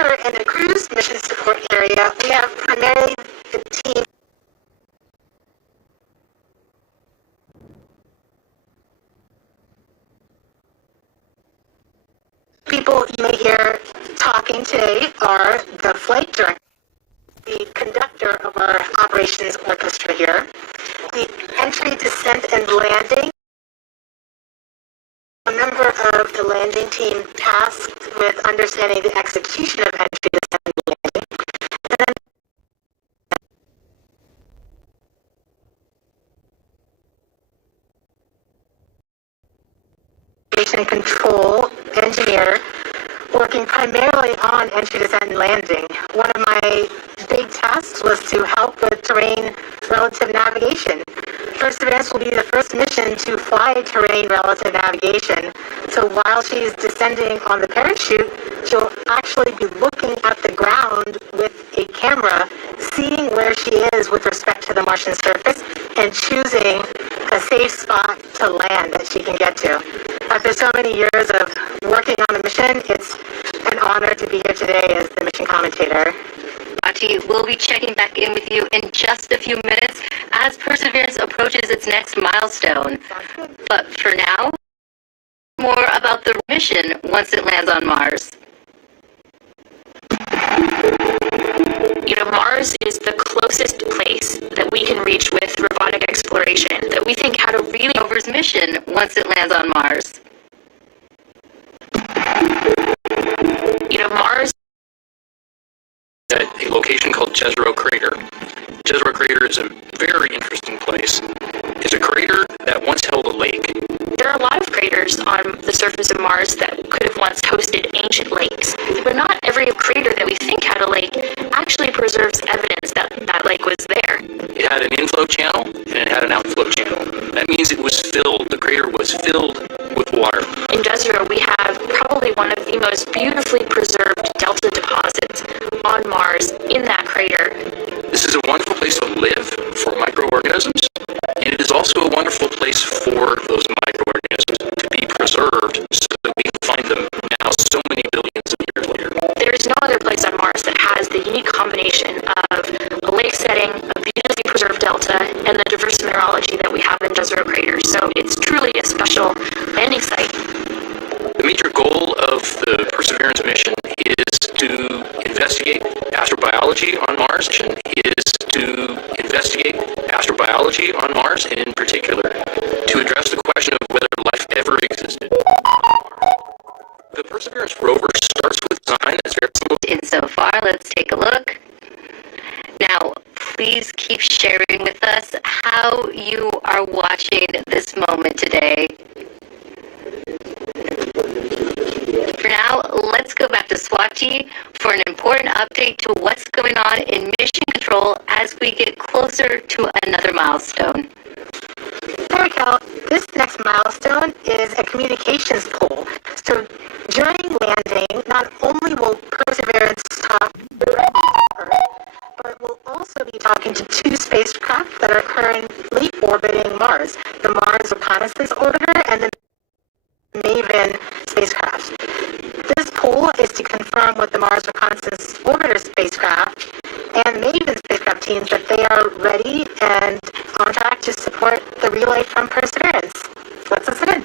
here in the cruise mission support area, we have primarily the team people you may hear talking today are the flight director, the conductor of our operations orchestra here, the entry, descent, and landing, a member of the landing team tasked with understanding the execution of entry, descent, and landing, and then control engineer working primarily on entry, descent, and landing. One of my big tasks was to help with terrain relative navigation. Perseverance will be the first mission to fly terrain relative navigation. So while she's descending on the parachute, she'll actually be looking at the ground with a camera, seeing where she is with respect to the Martian surface, and choosing a safe spot to land that she can get to. After so many years of working on the mission, it's an honor to be here today as the mission commentator. We'll be checking back in with you in just a few minutes as Perseverance approaches its next milestone. But for now, more about the mission once it lands on Mars. Mars is the closest place that we can reach with robotic exploration that we think had a really Rover's mission once it lands on Mars. Mars at a location called Jezero Crater. Jezero Crater is a very interesting place. It's a crater that once held a lake. There are a lot of craters on the surface of Mars that could have once hosted ancient lakes, but not every crater that we think had a lake actually preserves evidence that that lake was there. It had an inflow channel and it had an outflow channel. That means it was filled. The crater was filled with water. In Jezero, we have probably one of the most beautifully preserved delta deposits on Mars in that crater. This is a wonderful place to live for microorganisms, and it is also a wonderful place for those microorganisms to be preserved so that we can find them now so many billions of years later. There is no other place on Mars that has the unique combination of a lake setting, a beautifully preserved delta, and the diverse mineralogy that we have in Jezero Crater. So it's truly a special landing site. The major goal of the Perseverance mission is to investigate astrobiology on Mars, and in particular to address the question of whether life ever existed. The Perseverance rover starts with design that's very similar. Insofar, let's take a look. Now, please keep sharing with us how you are watching this moment today. For now, let's go back to Swati for an important update to what's going on in mission control as we get closer to another milestone. Raquel, this next milestone is a communications pole. So during landing, not only will Perseverance talk directly to Earth, but we'll also be talking to two spacecraft that are currently orbiting Mars, the Mars Reconnaissance Orbiter and the MAVEN spacecraft. This poll is to confirm with the Mars Reconnaissance Orbiter spacecraft and MAVEN spacecraft teams that they are ready and on track to support the relay from Perseverance. Let's listen in.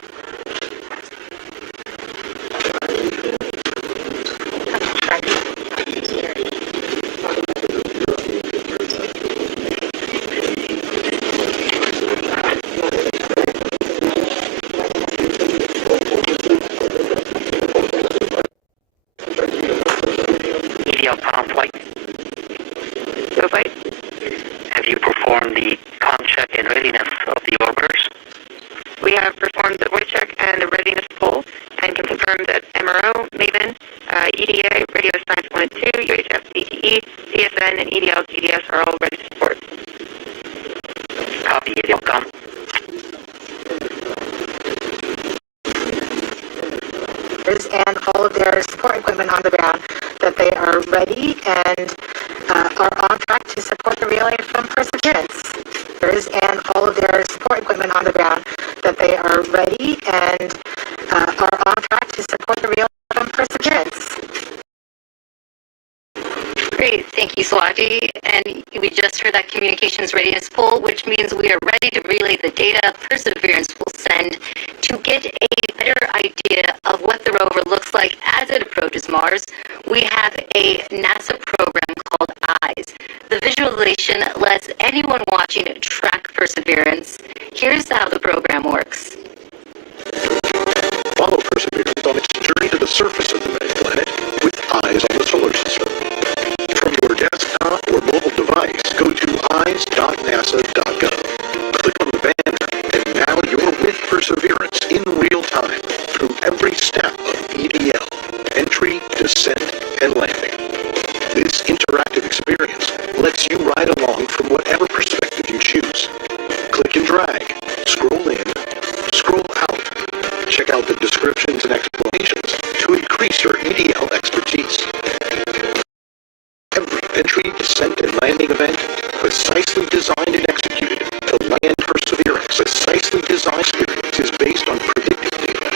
Have you performed the comm check and readiness of the orbiters? We have performed the voice check and the readiness poll and can confirm that MRO, MAVEN, EDA, Radio Science 1 and 2, UHF, CTE, CSN, and EDL, GDS are all ready to support. Copy, EDL.com. And all of their support equipment on the ground, that they are ready and are on track to support the relay from Perseverance. And all of their support equipment on the ground, that they are ready and are on track to support the relay from Perseverance. Kiswati, and we just heard that communications readiness poll, which means we are ready to relay the data Perseverance will send to get a better idea of what the rover looks like as it approaches Mars. We have a NASA program called EYES. The visualization lets anyone watching track Perseverance. Here's how the program works. Follow Perseverance on its journey to the surface of the red planet with eyes on the solar system. From your desktop or mobile device, go to eyes.nasa.gov. Click on the banner, and now you're with Perseverance in real time through every step of EDL, entry, descent, and landing. This interactive experience lets you ride along from whatever perspective you choose. Click and drag, scroll in, scroll out. Check out the descriptions and explanations to increase your EDL expertise. Every entry, descent, and landing event precisely designed and executed to land Perseverance. Precisely designed experience is based on predictive data.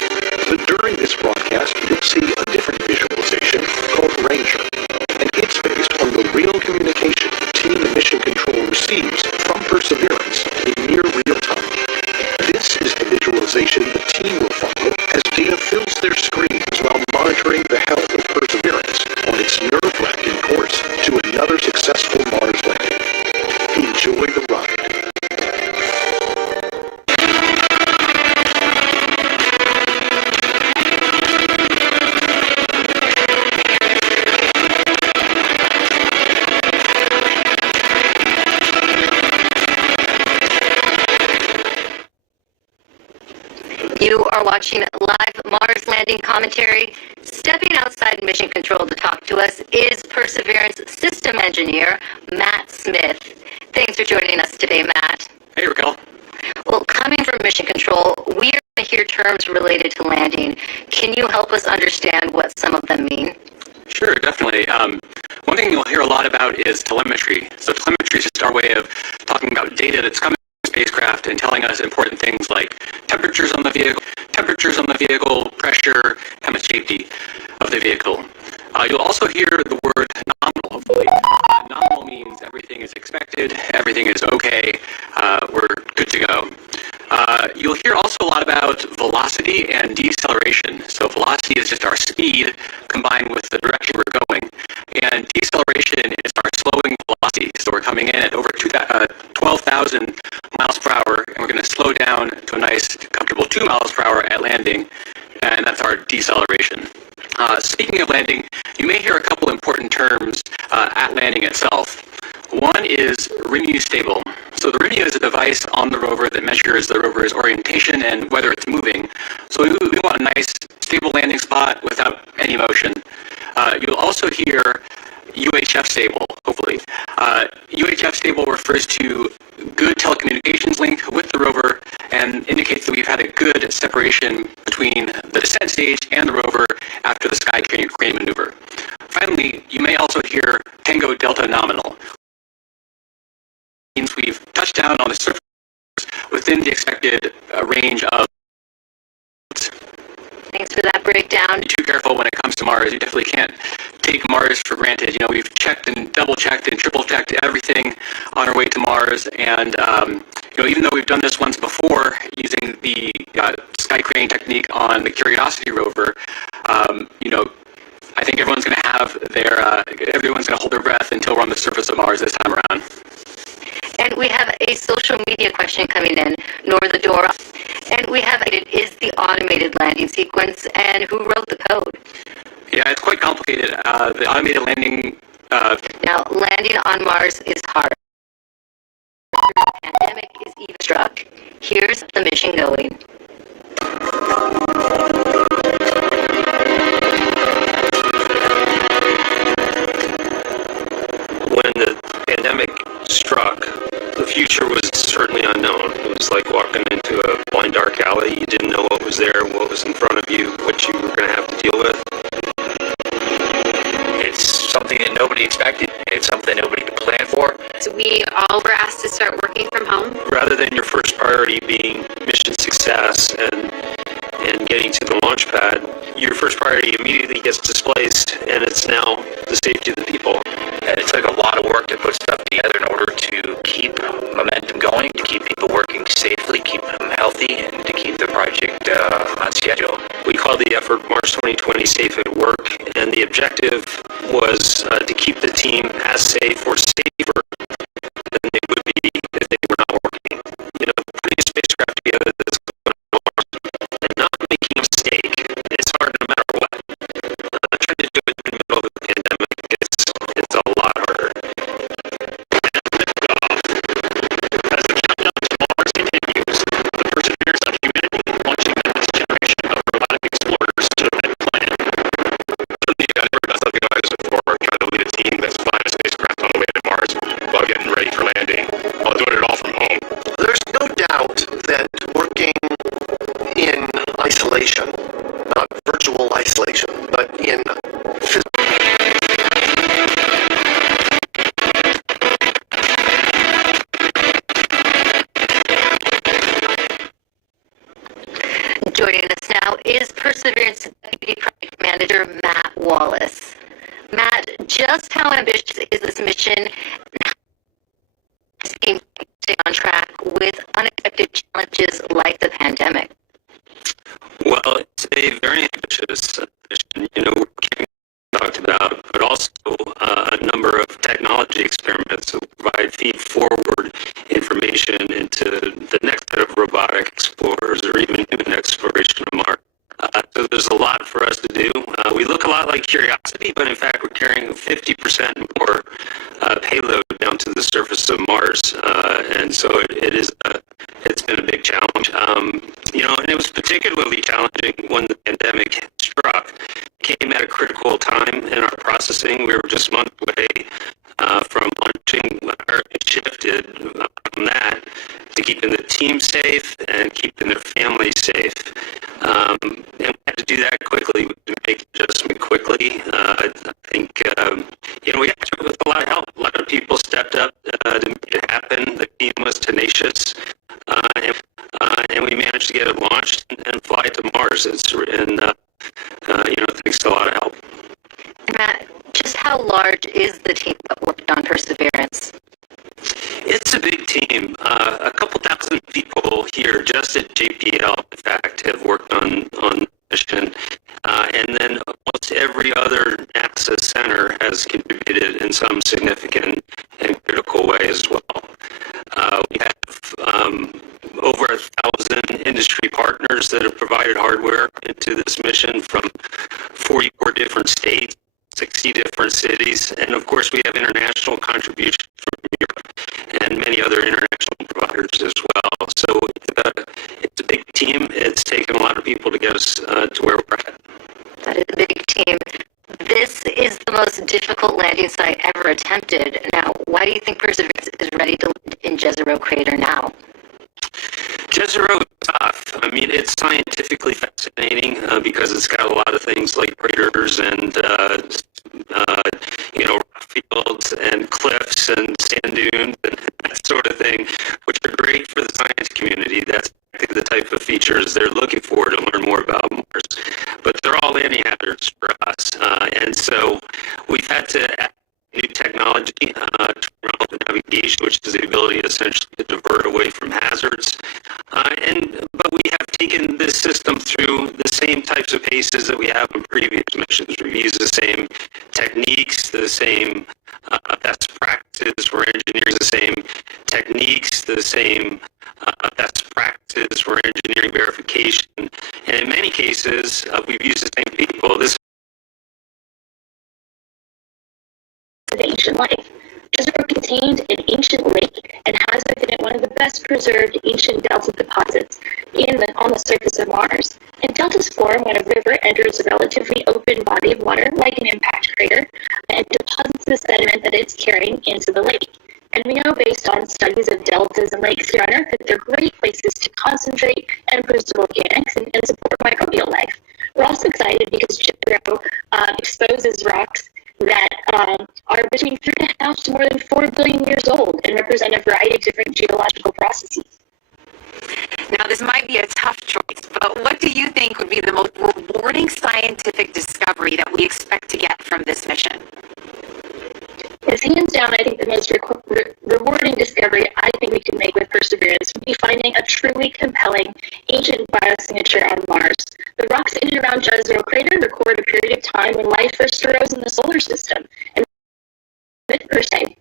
But during this broadcast, you'll see a different visualization called Ranger, and it's based on the real communication Team and Mission Control receives from Perseverance in near real time. This is the visualization the team will follow as data fills their screens while monitoring the health of Perseverance on its nerve-wracking course to another successful Mars landing. Enjoy the ride. You are watching live Mars landing commentary. Stepping outside Mission Control to talk to us is Perseverance System Engineer, Matt Smith. Thanks for joining us today, Matt. Hey, Raquel. Well, coming from Mission Control, we are going to hear terms related to landing. Can you help us understand what some of them mean? Sure, definitely. One thing you'll hear a lot about is telemetry. So telemetry is just our way of talking about data that's coming from the spacecraft and telling us important things like temperatures on the vehicle, pressure, how much safety of the vehicle. You'll also hear the word nominal, hopefully. Nominal means everything is expected, everything is okay, we're good to go. You'll hear also a lot about velocity and deceleration. So velocity is just our speed combined with the direction we're going. And deceleration is our slowing velocity. So we're coming in at over 12,000 miles per hour, and we're going to slow down to a nice, comfortable 2 miles per hour at landing, and that's our deceleration. Speaking of landing, you may hear a couple important terms at landing itself. One is RIMU stable. So the RIMU is a device on the rover that measures the rover's orientation and whether it's moving. So we want a nice, stable landing spot without any motion. You'll also hear UHF stable, hopefully. UHF stable refers to good telecommunications link with the rover and indicates that we've had a good separation between the descent stage and the rover after the sky crane maneuver. Finally, you may also hear Tango Delta nominal. Means we've touched down on the surface within the expected range of. Thanks for that breakdown. Be too careful when it comes to Mars. You definitely can't take Mars for granted. You know, we've checked and double checked and triple checked everything on our way to Mars. And, you know, even though we've done this once before using the sky crane technique on the Curiosity rover, you know, I think everyone's going to have everyone's going to hold their breath until we're on the surface of Mars this time around. And we have a social media question coming in, Nor the Door. And we have, it is the automated landing sequence, and who wrote the code? Yeah, it's quite complicated. The automated landing... Now, landing on Mars is hard. The pandemic is even struck. Here's the mission going. When the pandemic struck, the future was certainly unknown. It was like walking into a blind dark alley. You didn't know what was there, what was in front of you, what you were going to have to deal with. It's something that nobody expected. It's something nobody could plan for. So we all were asked to start working from home. Rather than your first priority being mission success and getting to the launch pad, your first priority immediately gets displaced, and it's now the safety of the people. And it took a lot of work to put stuff together in order to keep momentum going, to keep people working safely, keep them healthy, and to keep the project on schedule. We called the effort Mars 2020 Safe at Work, and the objective was to keep the team as safe or safer than they would be if they were not working. You know, putting a spacecraft together that's going to Mars and not making a mistake, it's hard no matter what. Trying to do it in the middle of the pandemic, it's a lot harder. As the countdown to Mars continues, the perseverance of humanity launching the next generation of robotic explorers to that planet. I never done something like this before, trying to lead a team that's flying a spacecraft on the way to Mars while getting ready for landing, while doing it all from home. There's no doubt that working in isolation, not virtual isolation, but in physical. Joining us now is Perseverance Deputy Project Manager Matt Wallace. Matt, just how ambitious is this mission and how does the team stay on track with unexpected challenges like the pandemic? Well, it's a very ambitious mission. You know, we're talked about, but also a number of technology experiments that provide feed-forward information into the next set of robotic explorers or even human exploration of Mars. So there's a lot for us to do. We look a lot like Curiosity, but in fact we're carrying 50% more payload down to the surface of Mars, and so it's been a big challenge. You know, and it was particularly challenging when the pandemic struck. It came at a critical time in our processing. We were just months away from launching. Our shifted from that to keeping the team safe and keeping their families safe. And we had to do that quickly. We had to make the adjustment quickly. I think, you know, we had to with a lot of help. A lot of people stepped up to make it happen. The team was tenacious. And we managed to get it launched and fly it to Mars. You know, thanks to a lot of help. Matt, just how large is the team that worked on Perseverance? It's a big team. A couple thousand people here just at JPL, in fact, have worked on the mission. And then almost every other NASA center has contributed in some significant and critical way as well. We have over 1,000 industry partners that have provided hardware into this mission from 44 different states, 60 different cities, and of course we have international contributions from Europe and many other international providers as well. So it's a big team. It's taken a lot of people to get us to where we're at. That is a big team. This is the most difficult landing site ever attempted. Now, why do you think Perseverance is ready to land in Jezero Crater now? Jezero is tough. I mean, it's scientifically fascinating because it's got a lot of things like craters and you know, rock fields and cliffs and sand dunes and that sort of thing, which are great for the science community. That's the type of features they're looking for to learn more about Mars. But they're all landing hazards for us, and so we've had to add new technology, remote navigation, which is the ability essentially to divert away from hazards. But we have taken this system through the same types of paces that we have in previous missions. We've used the same techniques, the same best practices. We're engineering the same techniques, the same best practices for engineering verification. And in many cases, we've used the same people. This of ancient life. Jezero contained an ancient lake and has within it one of the best preserved ancient delta deposits on the surface of Mars. And deltas form when a river enters a relatively open body of water, like an impact crater, and deposits the sediment that it's carrying into the lake. And we know based on studies of deltas and lakes here on Earth that they're great places to concentrate and preserve organics and support microbial life. We're also excited because Jezero exposes rocks that are between 3.5 to more than 4 billion years old and represent a variety of different geological processes. Now, this might be a tough choice, but what do you think would be the most rewarding scientific discovery that we expect to get from this mission? Yes, hands down, I think the most rewarding discovery I think we can make with Perseverance would be finding a truly compelling ancient biosignature on Mars. The rocks in and around Jezero Crater record a period of time when life first arose in the solar system, and per se.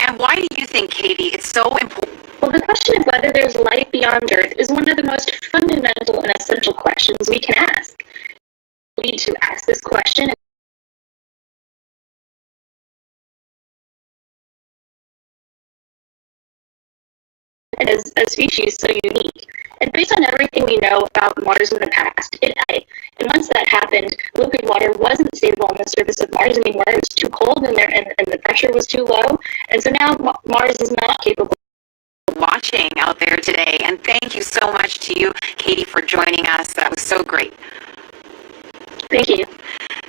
And why do you think, Katie, it's so important? Well, the question of whether there's life beyond Earth is one of the most fundamental and essential questions we can ask. We need to ask this question and as a species so unique. And based on everything we know about Mars in the past, and once that happened, liquid water wasn't stable on the surface of Mars anymore. It was too cold and the pressure was too low. And so now Mars is not capable of watching out there today. And thank you so much to you, Katie, for joining us. That was so great. Thank you.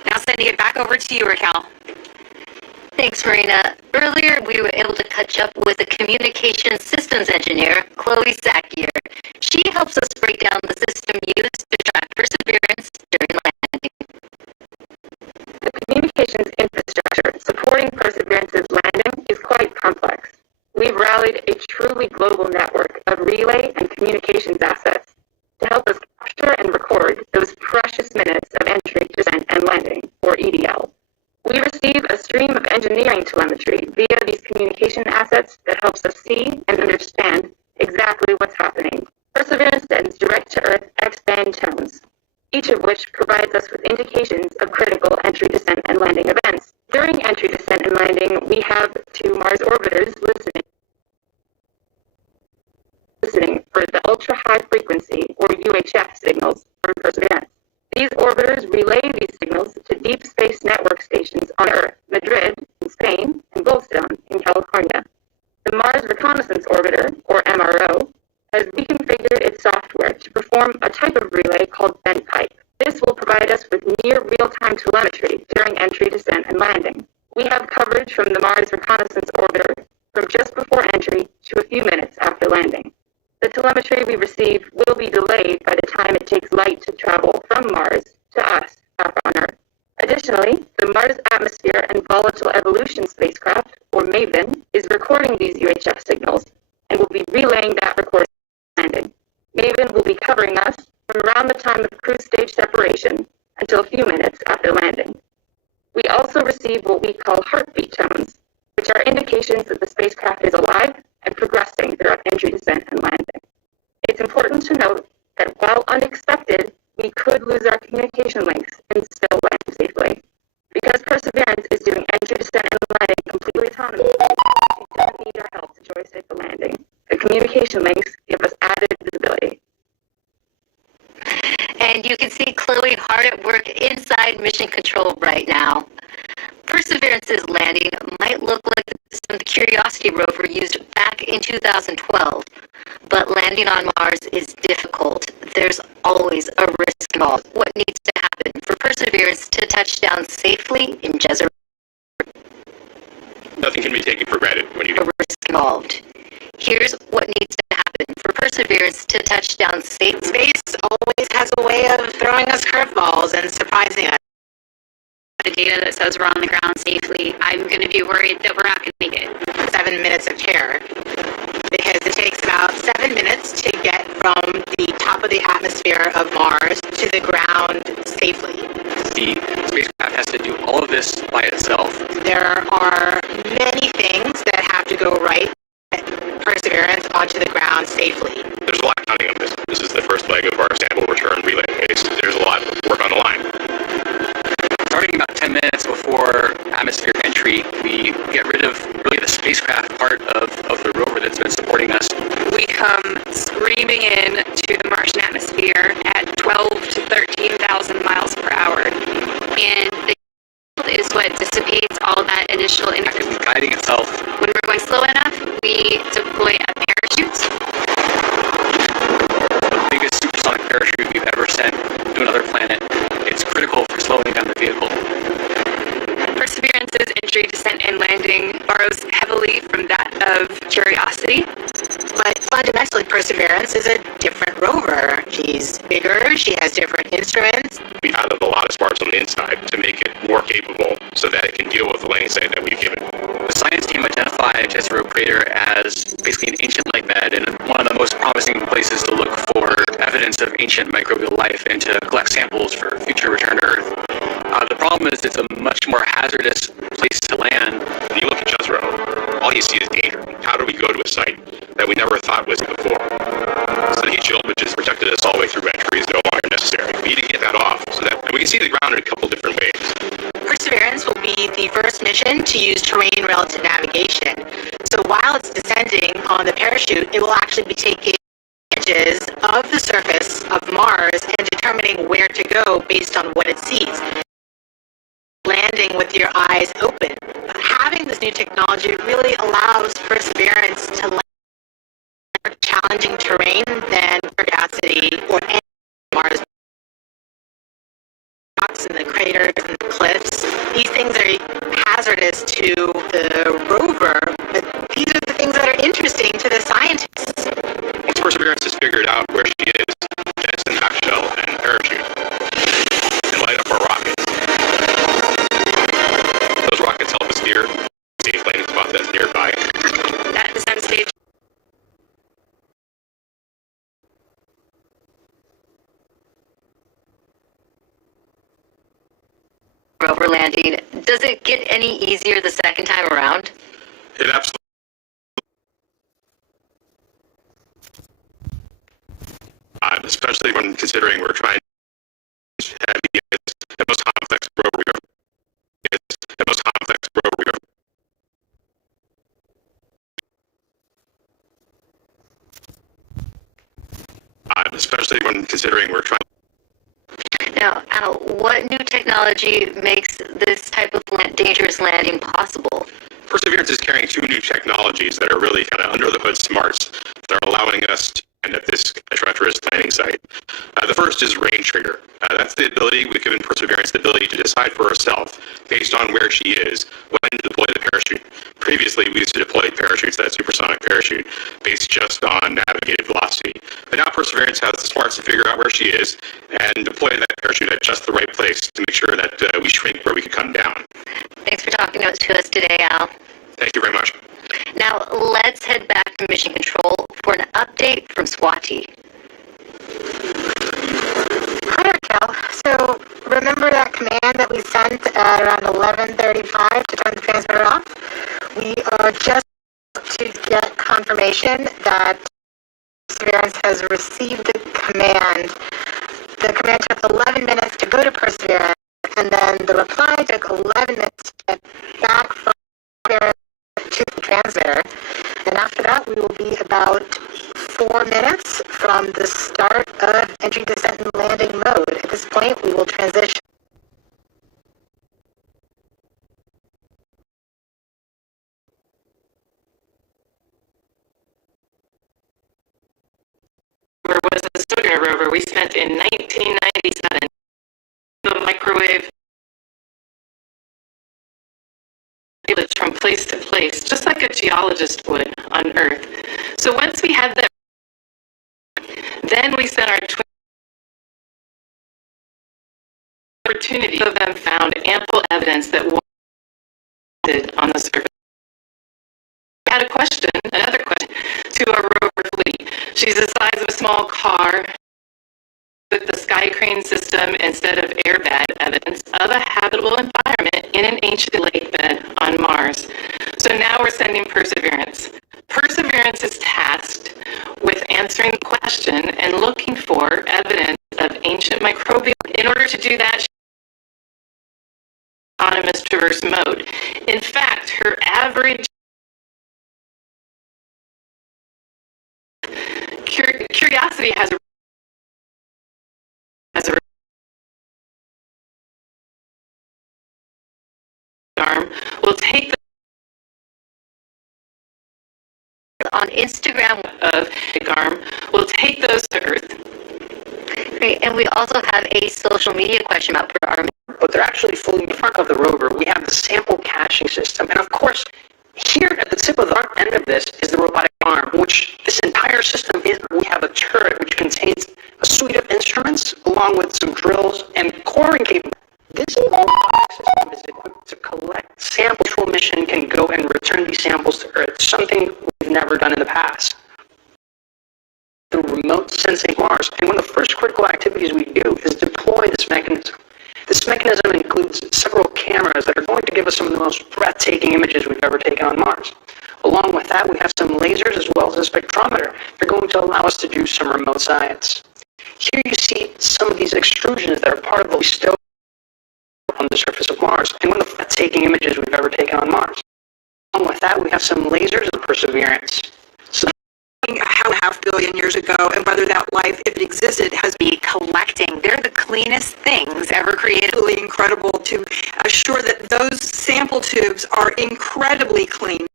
Now sending it back over to you, Raquel. Thanks, Marina. Earlier, we were able to catch up with the communication systems engineer, Chloe Sakier. She helps us break down the system used to track Perseverance during landing. The communications infrastructure supporting Perseverance's landing is quite complex. We've rallied a truly global network of relay and communications assets to help us capture and record those precious minutes of entry, descent, and landing, or EDL. We receive a stream of engineering telemetry via these communication assets that helps us see and understand exactly what's happening. Perseverance sends direct-to-Earth X-band tones, each of which provides us with indications of critical entry, descent, and landing events. During entry, descent, and landing, we have two Mars orbiters listening for the ultra-high frequency, or UHF, signals from Perseverance. These orbiters relay these signals to deep space network stations on Earth, Madrid in Spain, and Goldstone in California. The Mars Reconnaissance Orbiter, or MRO, has reconfigured its software to perform a type of relay called bent pipe. This will provide us with near real-time telemetry during entry, descent, and landing. We have coverage from the Mars Reconnaissance Orbiter from just before entry to a few minutes after landing. The telemetry we receive will be delayed by the time it takes light to travel from Mars to us back on Earth. Additionally, the Mars Atmosphere and Volatile Evolution spacecraft, or MAVEN, is recording these UHF signals and will be relaying that recording landing. MAVEN will be covering us from around the time of cruise stage separation until a few minutes after landing. We also receive what we call heartbeat tones, which are indications that the spacecraft is alive and progressing throughout entry, descent, and landing. It's important to note that while unexpected, we could lose our communication links and still land safely. Because Perseverance is doing entry, descent, and landing completely autonomously, she doesn't need our help to joystick the landing. The communication links give us added visibility. And you can see Chloe hard at work inside Mission Control right now. Perseverance's landing might look like the system the Curiosity rover used back in 2012, but landing on Mars is difficult. There's always a risk involved. What needs to happen for Perseverance to touch down safely in Jezero? Nothing can be taken for granted when you a risk involved. Here's what needs to happen for Perseverance to touch down safe. Space always has a way of throwing us curveballs and surprising us. The data that says we're on the ground safely, I'm going to be worried that we're not going to make it. 7 minutes of terror, because it takes about 7 minutes to get from the top of the atmosphere of Mars to the ground safely. The spacecraft has to do all of this by itself. There are many things that have to go right to get Perseverance onto the ground safely. There's a lot counting on this. This is the first leg of our sample return relay case. There's a lot of work on the line. Starting about 10 minutes before atmosphere entry, we get rid of really the spacecraft part of the rover that's been supporting us. We come screaming in to the Martian atmosphere at 12 to 13,000 miles per hour. And the yield is what dissipates all that initial energy. It's guiding itself. When we're going slow enough, we deploy a parachute. The biggest supersonic parachute we've ever sent to another planet. It's critical for slowing down the vehicle. Perseverance's entry, descent, and landing borrows heavily from that of Curiosity. But fundamentally, Perseverance is a different rover. She's bigger, she has different instruments. We added a lot of smarts on the inside to make it more capable so that it can deal with the landing site that we've given. The science team identified Jezero Crater as basically an ancient lake bed and one of the most promising places to look for evidence of ancient microbial life and to collect samples for future return to Earth. The problem is it's a much more hazardous place to land. When you look at Jezero, all you see is danger. How do we go to a site that we never thought was before? So the heat shield, which has protected us all the way through entry, is no longer necessary. We need to get that off so that we can see the ground in a couple different ways. Perseverance will be the first mission to use terrain relative navigation. So while it's descending on the parachute, it will actually be taking images of the surface of Mars and determining where to go based on what it sees. Landing with your eyes open. Having this new technology really allows Perseverance to land more challenging terrain than Curiosity or any Mars. Rocks and the craters and the cliffs. These things are hazardous to the rover, but these are the things that are interesting to the scientists. Once Perseverance has figured out where she is, jettison half shell and parachute, and light up our rockets. Those rockets help us steer a safe landing spot that's nearby. That descent stage. Rover landing, does it get any easier the second time around? It absolutely. Especially when considering we're trying to have the most complex rover we've ever. It's the most complex rover we've ever. Especially when considering we're trying. Now, Al, what new technology makes this type of dangerous landing possible? Perseverance is carrying two new technologies that are really kind of under the hood smarts that are allowing us to land at this treacherous landing site. The first is range trigger. That's the ability, we've given Perseverance the ability to decide for herself, based on where she is, when to deploy the parachute. Previously, we used to deploy parachutes, that supersonic parachute, based just on navigated velocity. But now Perseverance has the smarts to figure out where she is and deploy that parachute at just the right place to make sure that we shrink where we can come down. Thanks for talking to us today, Al. Thank you very much. Now, let's head back to Mission Control for an update from Swati. Hi, Raquel. So remember that command that we sent at around 11:35 to turn the transmitter off? We are just to get confirmation that Perseverance has received the command. The command took 11 minutes to go to Perseverance, and then the reply took 11 minutes to get back from Perseverance to the transmitter. And after that, we will be about 4 minutes from the start of entry, descent, and landing mode. At this point, we will transition. Was a Sojourner rover we spent in 1997. The microwave from place to place, just like a geologist would on Earth. So once we had that, then we sent our twin opportunity. Both of them found ample evidence that was on the surface. We had another question, to our rover fleet. She's the size of a small car with the sky crane system instead of airbag, evidence of a habitable environment in an ancient lake bed on Mars. So now we're sending Perseverance. Perseverance is tasked with answering the question and looking for evidence of ancient microbial. In order to do that, autonomous traverse mode. In fact, her average Curiosity has a arm will take on Instagram of arm will take those to Earth. Great, and we also have a social media question about our. But they're actually fully in front of the rover. We have the sample caching system, and of course, Here at the tip of the front end of this is the robotic arm, which this entire system is. We have a turret which contains a suite of instruments along with some drills and coring capability. This robotic system is equipped to collect samples. The mission can go and return these samples to Earth, something we've never done in the past. The remote sensing of Mars, and one of the first critical activities we do is deploy this mechanism. This mechanism includes several cameras that are going to give us some of the most breathtaking images we've ever taken on Mars. Along with that, we have some lasers as well as a spectrometer. They're going to allow us to do some remote science. Here you see some of these extrusions that are part of what we still on the surface of Mars, and one of the breathtaking images we've ever taken on Mars. Along with that, we have some lasers of Perseverance. So how 5.5 billion years ago, and whether that life, if it existed, has been collecting. They're the cleanest things ever created. Really incredible to assure that those sample tubes are incredibly clean.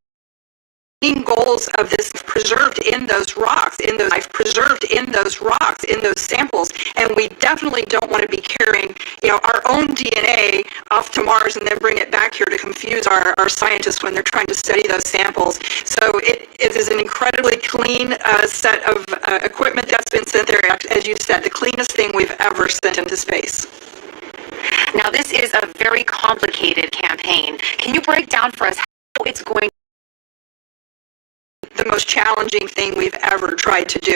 Goals of this preserved in those rocks, in those samples, and we definitely don't want to be carrying, our own DNA off to Mars and then bring it back here to confuse our scientists when they're trying to study those samples. So it is an incredibly clean set of equipment that's been sent there. As you said, the cleanest thing we've ever sent into space. Now, this is a very complicated campaign. Can you break down for us how it's going? The most challenging thing we've ever tried to do.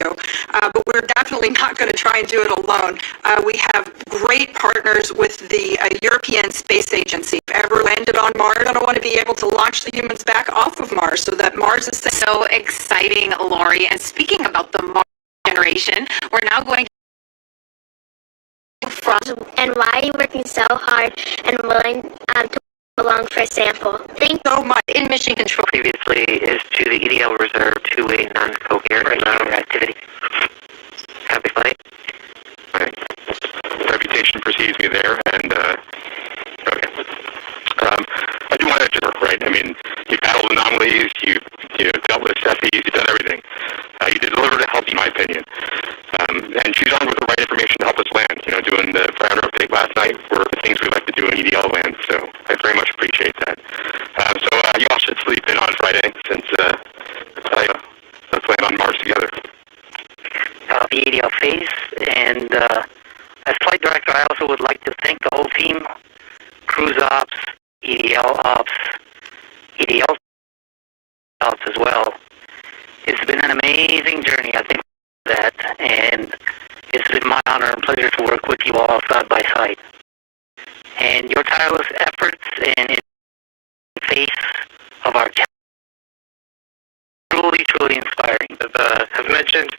But we're definitely not going to try and do it alone. We have great partners with the European Space Agency. If ever landed on Mars, I don't want to be able to launch the humans back off of Mars so that Mars is so exciting, Lori. And speaking about the Mars generation, we're now going from and why are you working so hard and willing to along for a sample. Thank you so much. In mission control previously is to the EDL reserve to a non-coherent activity. Happy flight. Right. Reputation precedes me there, and okay. I do want to just work, right? I mean, you've battled anomalies, you've dealt with Cephis, you've done everything. You delivered a help, in my opinion. And she's armed with the right information to help us land. Doing the founder update last night were the things we like to do in EDL land, so I very much appreciate that. So you all should sleep in on Friday, since let's land on Mars together. The EDL phase, and as flight director, I also would like to thank the whole team, cruise ops, EDL ops, EDL ops as well. It's been an amazing journey, I think, that, and it's been my honor and pleasure to work with you all side by side. And your tireless efforts and in the face of our truly inspiring. Have mentioned,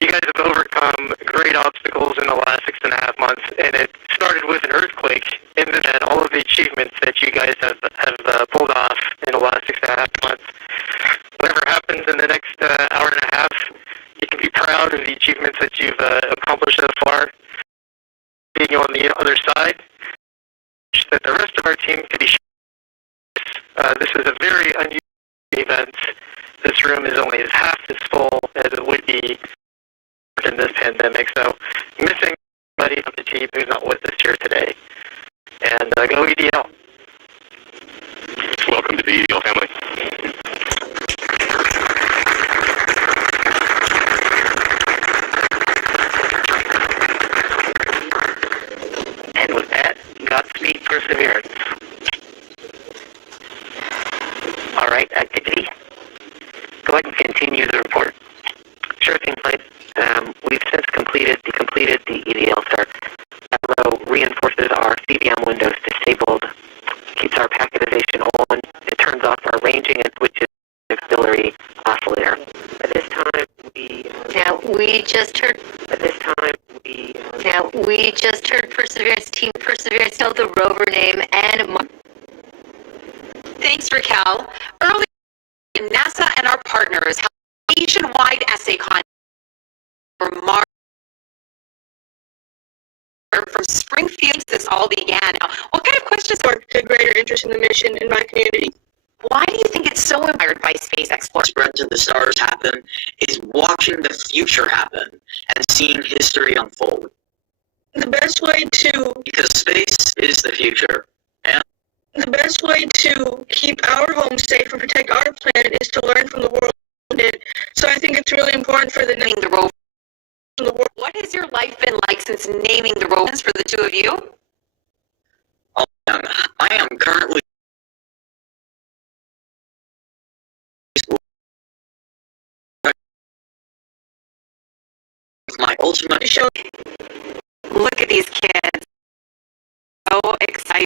you guys have overcome great obstacles in the last 6.5 months, and it started with an earthquake, and then all of the achievements that you guys have pulled off in the last 6.5 months. Whatever happens in the next hour and a half, you can be proud of the achievements that you've accomplished so far. Being on the other side, that the rest of our team can be sure. This is a very unusual event. This room is only half as full as it would be in this pandemic, so missing somebody from the team who's not with us here today. And go EDL. Welcome to the EDL family. And with that, Godspeed Perseverance. All right, activity. Go ahead and continue the report. Sure thing, Flight. We've since completed the EDL start. That row reinforces our CBM windows disabled, keeps our packetization on. It turns off our ranging and switches auxiliary oscillator. At this time, we just heard Perseverance team Perseverance tell the rover name and Thanks, Raquel. Earlier, NASA and our partners held a nationwide essay contest for Mars. From Springfield, this all began. Now, what kind of questions sparked a greater interest in the mission in my community? Why do you think it's so admired by space exploration? Spread to the stars happen is watching the future happen and seeing history unfold. The best way to... Because space is the future. And the best best way to keep our home safe and protect our planet is to learn from the world around it. So I think it's really important for the Rover. What has your life been like since naming the Rovers for the two of you? I am currently my ultimate show. Look at these kids. So excited.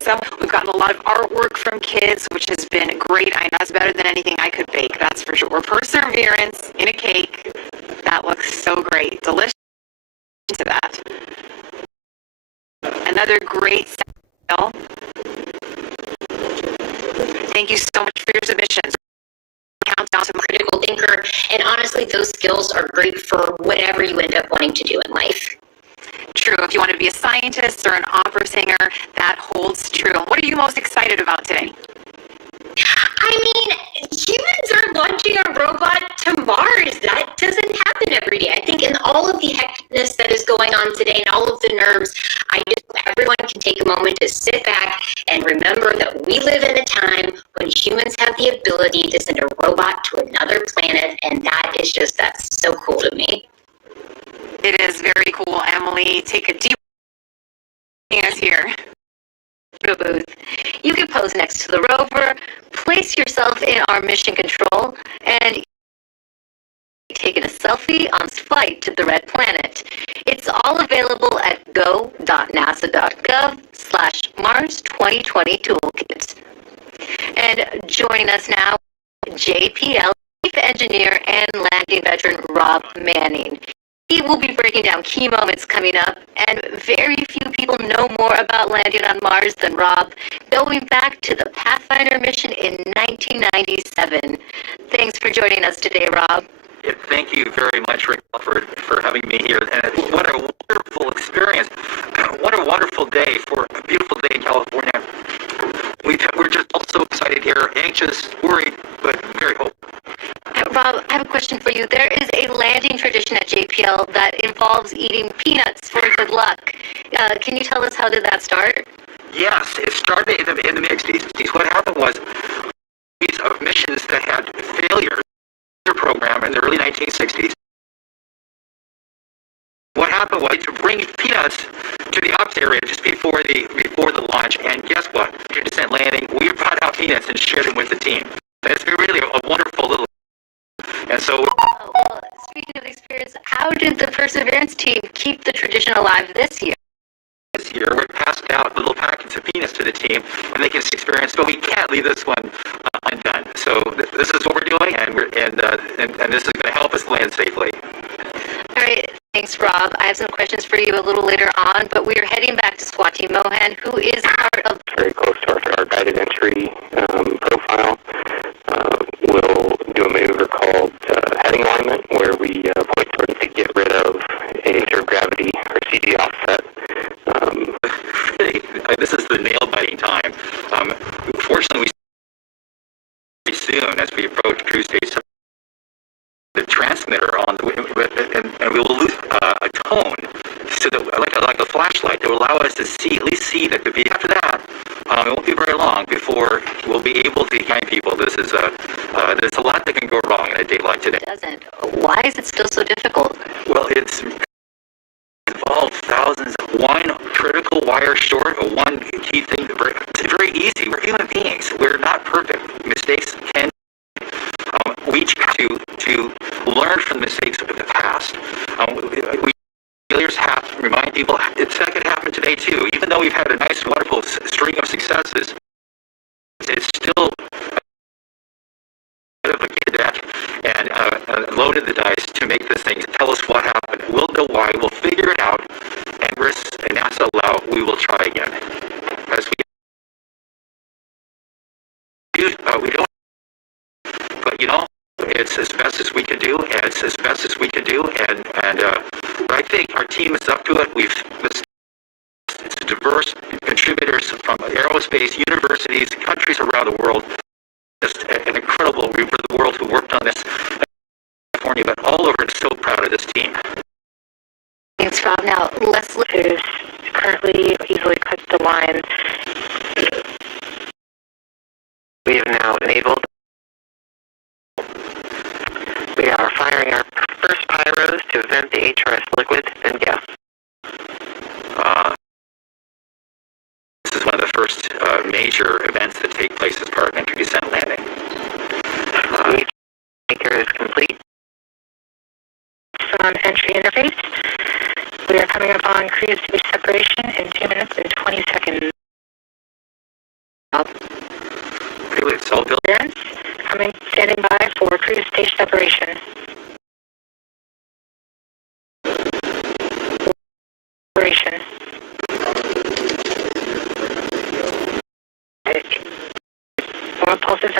So we've gotten a lot of artwork from kids, which has been great. I know it's better than anything I could bake, that's for sure. Perseverance in a cake. That looks so great. Delicious to that. Another great sale. Thank you so much for your submissions. Countdown to critical thinker, and honestly, those skills are great for whatever you end up wanting to do in life. True. If you want to be a scientist or an opera singer, that holds true. What are you most excited about today? I mean, humans are launching a robot to Mars. That doesn't happen every day. I think in all of the hecticness that is going on today and all of the nerves, everyone can take a moment to sit back and remember that we live in a time when humans have the ability to send a robot to another planet, and that's so cool to me. It is very cool, Emily. Take a deep breath here. Booth. You can pose next to the rover, place yourself in our mission control, and taking a selfie on flight to the red planet. It's all available at go.nasa.gov/Mars 2020 Toolkit. And joining us now, JPL Chief Engineer and Landing Veteran Rob Manning. He will be breaking down key moments coming up, and very few people know more about landing on Mars than Rob, going back to the Pathfinder mission in 1997. Thanks for joining us today, Rob. Thank you very much, Rick, for having me here. And what a wonderful experience. What a wonderful day for a beautiful day in California. We're just all so excited here, anxious, worried, but very hopeful. Rob, I have a question for you. There is a landing tradition at JPL that involves eating peanuts for good luck. Can you tell us how did that start? Yes, it started in the mid-60s. What happened was these missions that had failures in their program in the early 1960s. What happened was to bring peanuts to the ops area just before the launch, and guess what? After descent landing, we brought out peanuts and shared them with the team. It's been really a wonderful little. And so. Well, speaking of experience, how did the Perseverance team keep the tradition alive this year? This year, we passed out little packets of peanuts to the team, and they can experience. But we can't leave this one undone. So this is what we're doing, and this is going to help us land safely. All right. Thanks, Rob. I have some questions for you a little later on, but we are heading back to Swati Mohan, who is part of... Very close to our guided entry profile. We'll do a maneuver called heading alignment, where we point towards to get rid of a center of gravity or CG offset. Really, this is the nail-biting time. Fortunately, very soon as we approach cruise stage, the transmitter on, and we will lose a tone, so that, like a flashlight, that will allow us to at least see that after that, it won't be very long before we'll be able to guide people. There's a lot that can go wrong in a day like today. It doesn't. Why is it still so difficult? Well, it's involved thousands of one critical wire short or one key thing. It's very easy. We're human beings. We're not perfect. Mistakes can. We have to learn from the mistakes of the past. Failures have to remind people it's not going to happen today too. Even though we've had a nice, wonderful string of successes, it's still a bit of a game deck and loaded the dice to make this thing. Tell us what happened. We'll know why. We'll figure it out. And risk and NASA allow, we will try again. As we don't. But it's as best as we can do, and I think our team is up to it. It's diverse contributors from aerospace, universities, countries around the world. Just an incredible group of the world who worked on this. California, but all over, so proud of this team. Thanks, Rob. Now, let's look. currently easily cut the line. We have now enabled. We are firing our first pyros to vent the HRS liquid and gas. This is one of the first major events that take place as part of entry descent landing. Each maker is complete. From entry interface, we are coming upon cruise stage separation in 2 minutes and 20 seconds. Really, it's all built. Standing by for cruise stage separation. More pulses.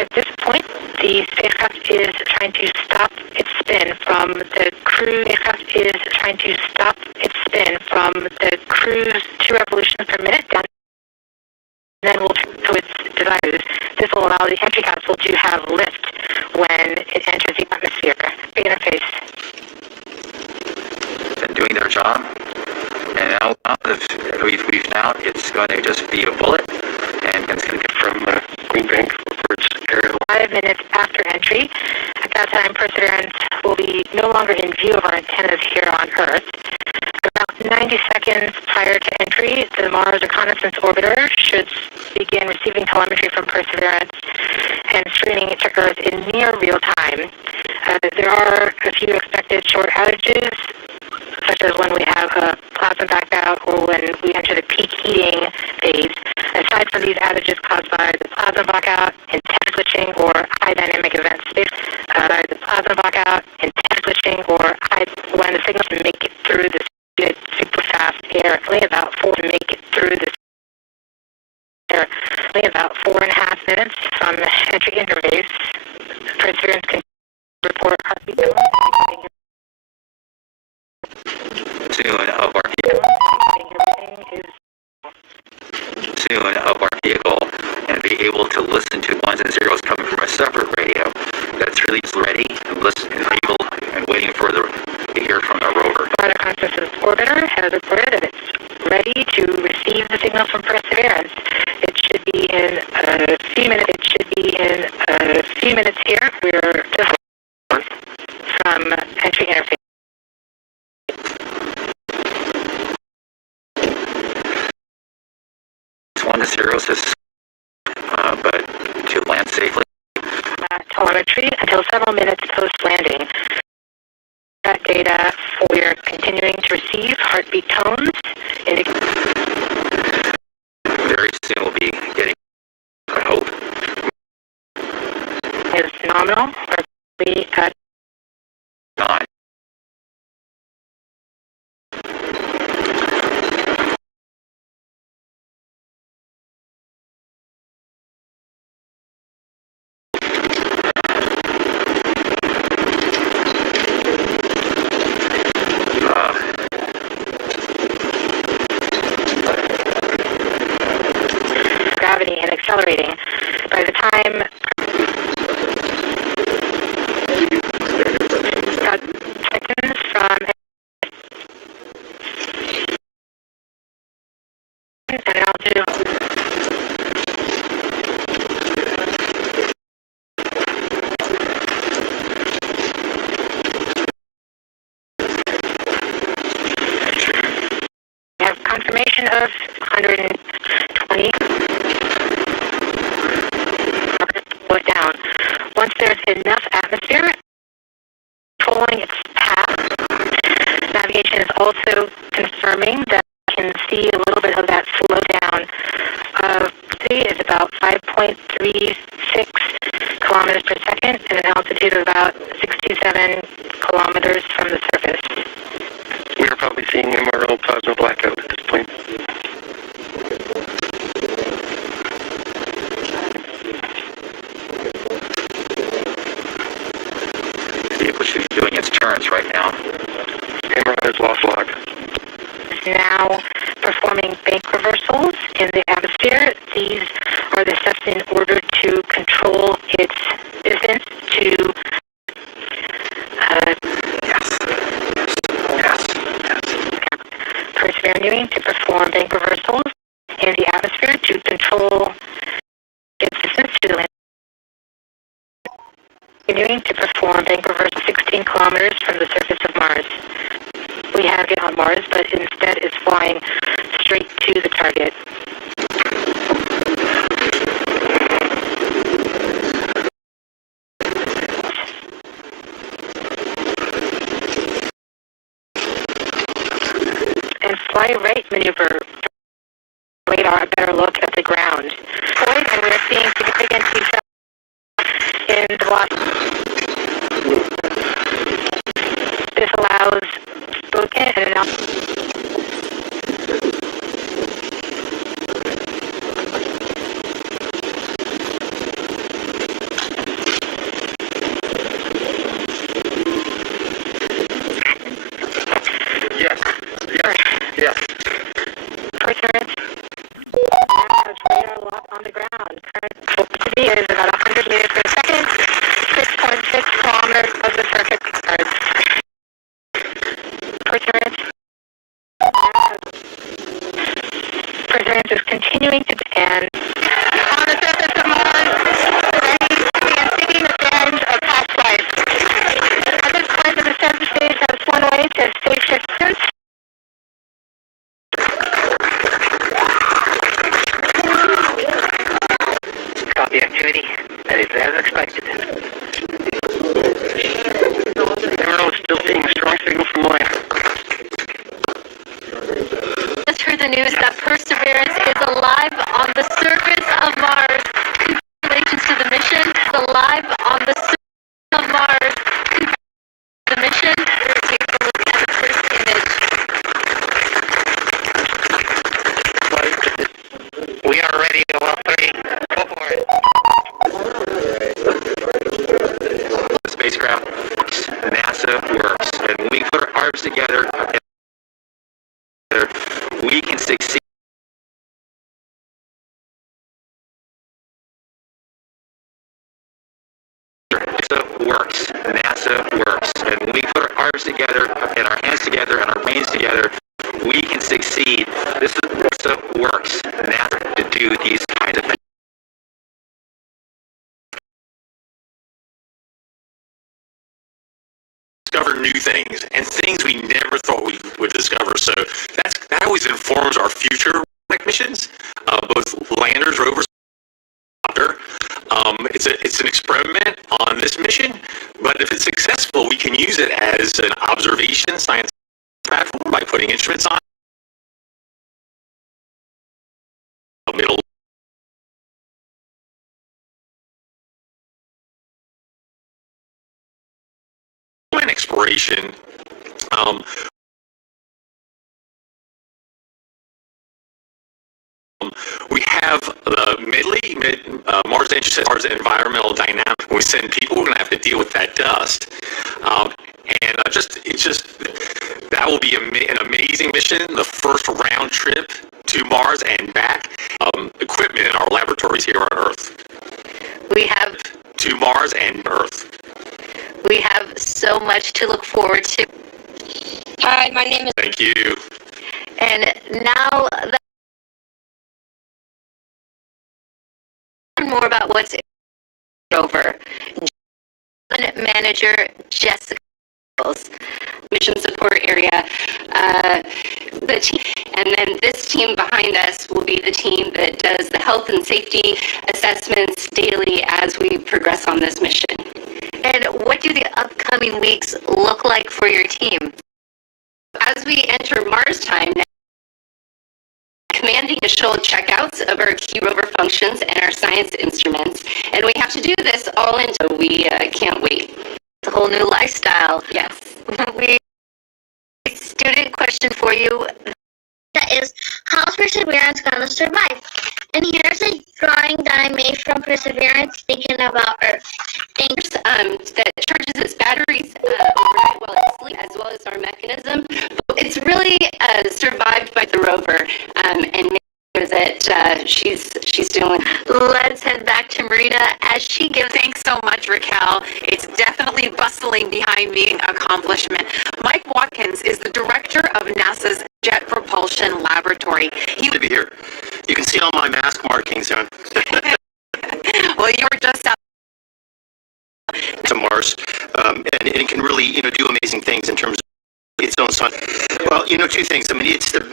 At this point, the spacecraft is trying to stop its spin from the cruise. Spacecraft is trying to stop its spin from the cruise 2 revolutions per minute down. Then we'll to its desired. This will allow the entry capsule to have lift when it enters the atmosphere. Big interface. Been doing their job, and now we've found it's going to just be a bullet, and it's going to come from Green Bank for its aerial. 5 minutes after entry. At that time, Perseverance will be no longer in view of our antennas here on Earth. About 90 seconds prior to entry, the Mars Reconnaissance Orbiter should begin receiving telemetry from Perseverance and streaming it to Earth in near real time. There are a few expected short outages, such as when we have a plasma blackout or when we enter the peak heating phase. Aside from these outages caused by the plasma blackout, intense switching, or high dynamic events, the plasma blackout, intense switching, or when the signals make it through the super fast air, only about 4.5 minutes from entry interface. Perseverance can report heartbeat. Soon of our vehicle and be able to listen to ones and zeros coming from a separate radio that's really just ready and listen and able and waiting for to hear from the rover. The Reconnaissance Orbiter has reported that it's ready to receive the signal from Perseverance. It should be in a few minutes here. We're just from entry interface. One to zero says, but to land safely. Telemetry until several minutes post-landing. That data, we are continuing to receive heartbeat tones. Very soon we'll be getting, I hope. Is nominal. Or at not. Gravity and accelerating. By the time seconds from an altitude. We have confirmation of 120. Put down. Once there's enough atmosphere, controlling its path. Navigation is also confirming that you can see a little bit of that slowdown. Is about 5.36 kilometers per second and an altitude of about 67 kilometers from the surface. We are probably seeing MRO plasma blackout at this point. The vehicle should be doing its turns right now. MRO has lost log. Now performing bank reversals in the atmosphere. These are the steps in order to control its distance to Perseverance Continuing to perform bank reversals in the atmosphere to control its distance to the land. Continuing to perform bank reversals 16 kilometers from the surface of Mars. We have it on Mars, but instead is flying straight to the target. And fly right maneuver. Radar, a better look at the ground. And we are seeing significant detail in the velocity. This allows spoken and Yes. Perseverance now has radar lock on the ground. Current velocity is about 100 meters per second, 6.6 kilometers of the surface of Mars. Perseverance is continuing to scan on the surface of Mars, ready to begin seeking the signs of past life. At this point, the descent stage has flown away to a safe distance. Copy activity. That is as expected. MRO is still seeing a strong signal from land. Just heard the news that Perseverance is alive on the surface of Mars. Congratulations to the mission. It's alive on the surface of Mars. The mission. Take a look at the first image. We are ready to well 3. Go for it. The spacecraft works. NASA works. And when we put our arms together, we can succeed. NASA works. NASA works. And when we put our arms together and our hands together and our brains together, we can succeed. This is NASA works. NASA to do these kinds of things. Discover new things and things we never thought we would discover. So that always informs our future missions, both landers, rovers, it's an experiment on this mission, but if it's successful, we can use it as an observation science platform by putting instruments on middle. Exploration. We have the Mars Entry Mars environmental dynamics. When we send people, we're going to have to deal with that dust, that will be an amazing mission. The first round trip to Mars and back. Equipment in our laboratories here on Earth. We have to Mars and Earth. We have so much to look forward to. Hi, my name is. Thank you. And now that more about what's in Rover. Manager Jezero mission support area. The team, and then this team behind us will be the team that does the health and safety assessments daily as we progress on this mission. And what do the upcoming weeks look like for your team? As we enter Mars time now, commanding initial checkouts of our key rover functions and our science instruments, and we have to do this all in, so we can't wait. It's a whole new lifestyle. Yes. Student question for you. That is, how's Perseverance gonna survive? And here's a drawing that I made from Perseverance thinking about Earth. Thanks. That charges its batteries overnight while it's asleep, as well as our mechanism. It's really survived by the rover, and that she's doing. Let's head back to Marina as she gives. Thanks so much, Raquel. It's definitely bustling behind me accomplishment. Mike Watkins is the director of NASA's Jet Propulsion Laboratory. To be here. You can see all my mask markings on. Well, you were just out to Mars, and it can really, do amazing things in terms of its own sun. Well, two things. I mean, it's the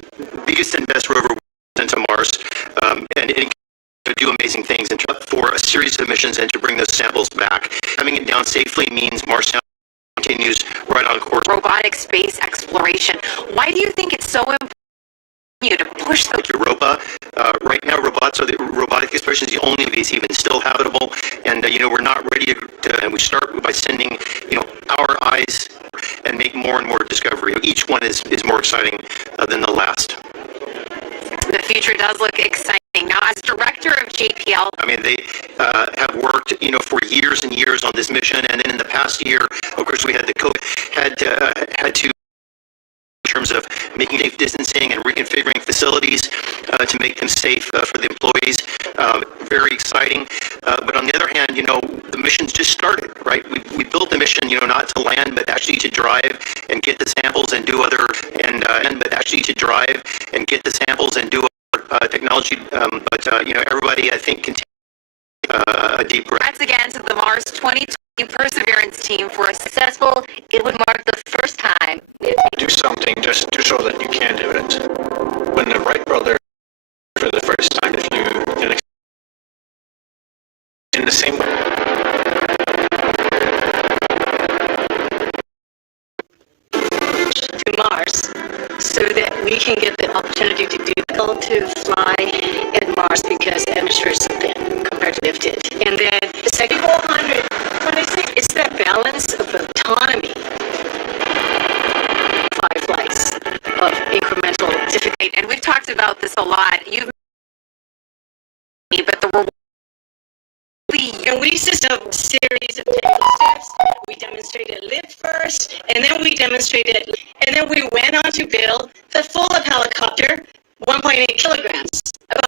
biggest and best rover into Mars, and it can do amazing things for a series of missions and to bring those samples back. Having it down safely means Mars continues right on course. Robotic space exploration. Why do you think it's so important to push the Europa? Right now, robotic exploration is the only way it's even still habitable, and we're not ready to. And we start by sending our eyes and make more and more discovery. Each one is more exciting than the last. The future does look exciting. Now, as director of JPL, I mean, they have worked, for years and years on this mission, and then in the past year, of course, we had the COVID, had to. In terms of making safe distancing and reconfiguring facilities to make them safe for the employees. Very exciting. But on the other hand, the mission's just started, right? We built the mission, not to land, but actually to drive and get the samples and do other, technology. But everybody, I think, can take a deep breath. Congrats again to the Mars 2020 Perseverance team for a successful. It would mark the first time. Do something just to show that you can do it. When the Wright brothers, for the first time, if you can in the same way. To Mars, so that we can get the opportunity to fly at Mars because amateurs have been compared to lifted. And then the second 426, it's that balance of autonomy. 5 flights of incremental difficulty. And we've talked about this a lot. But we system a series of technical steps. We demonstrated lift first, and then we went on to build the full-up helicopter, 1.8 kilograms, about